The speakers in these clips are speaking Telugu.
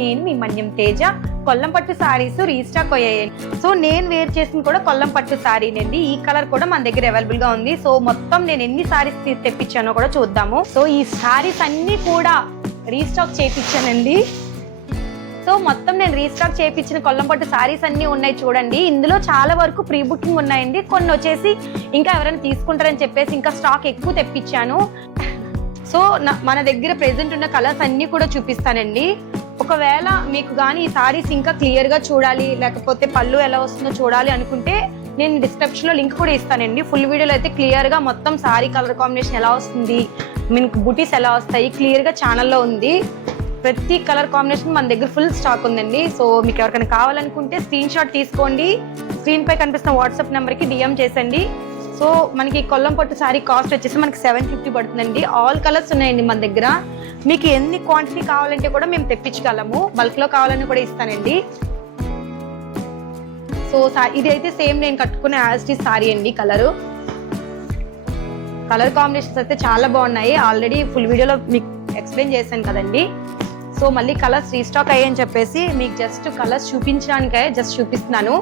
నేను మీ మన్యం తేజ. కొల్లం పట్టు సారీస్ రీస్టాక్ అయ్యాయి. సో నేను వేర్ చేసింది కూడా కొల్లం పట్టు సారీనండి. ఈ కలర్ కూడా మన దగ్గర అవైలబుల్ గా ఉంది. సో మొత్తం నేను ఎన్ని సారీస్ తెప్పించానో కూడా చూద్దాము. సో ఈ సారీస్ అన్ని కూడా రీస్టాక్ చేయించానండి. సో మొత్తం నేను రీస్టాక్ చేయించిన కొల్లం పట్టు సారీస్ అన్ని ఉన్నాయి చూడండి. ఇందులో చాలా వరకు ప్రీ బుకింగ్ ఉన్నాయండి. కొన్ని వచ్చేసి ఇంకా ఎవరైనా తీసుకుంటారని చెప్పేసి ఇంకా స్టాక్ ఎక్కువ తెప్పించాను. సో మన దగ్గర ప్రెసెంట్ ఉన్న కలర్స్ అన్ని కూడా చూపిస్తానండి. ఒకవేళ మీకు కానీ ఈ సారీస్ ఇంకా క్లియర్ గా చూడాలి, లేకపోతే పళ్ళు ఎలా వస్తుందో చూడాలి అనుకుంటే నేను డిస్క్రిప్షన్ లో లింక్ కూడా ఇస్తానండి. ఫుల్ వీడియోలో అయితే క్లియర్ గా మొత్తం సారీ కలర్ కాంబినేషన్ ఎలా వస్తుంది, మీకు బుటీస్ ఎలా వస్తాయి క్లియర్ గా ఛానల్లో ఉంది. ప్రతి కలర్ కాంబినేషన్ మన దగ్గర ఫుల్ స్టాక్ ఉందండి. సో మీకు ఎవరికైనా కావాలనుకుంటే స్క్రీన్ షాట్ తీసుకోండి. స్క్రీన్ పై కనిపిస్తున్న వాట్సాప్ నెంబర్ కి డిఎం చేసండి. సో మనకి కొల్లం పట్టు సారీ కాస్ట్ వచ్చేసి మనకి 750 పడుతుందండి. ఆల్ కలర్స్ ఉన్నాయండి మన దగ్గర. మీకు ఎన్ని క్వాంటిటీ కావాలంటే కూడా మేము తెప్పించగలము. బల్క్ లో కావాలని కూడా ఇస్తానండి. సో ఇది అయితే సేమ్ నేను కట్టుకునే యాస్టీ సారీ అండి. కలర్ కాంబినేషన్స్ అయితే చాలా బాగున్నాయి. ఆల్రెడీ ఫుల్ వీడియోలో మీకు ఎక్స్ప్లెయిన్ చేశాను కదండి. సో మళ్ళీ కలర్స్ రీస్టాక్ అయ్యాయని చెప్పేసి మీకు జస్ట్ కలర్స్ చూపించడానికే జస్ట్ చూపిస్తున్నాను.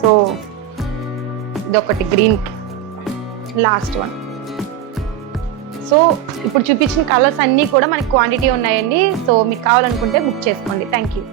సో ఇదొకటి గ్రీన్ లాస్ట్ వన్. సో ఇప్పుడు చూపించిన కలర్స్ అన్నీ కూడా మనకి క్వాంటిటీ ఉన్నాయండి. సో మీకు కావాలనుకుంటే బుక్ చేసుకోండి. Thank you.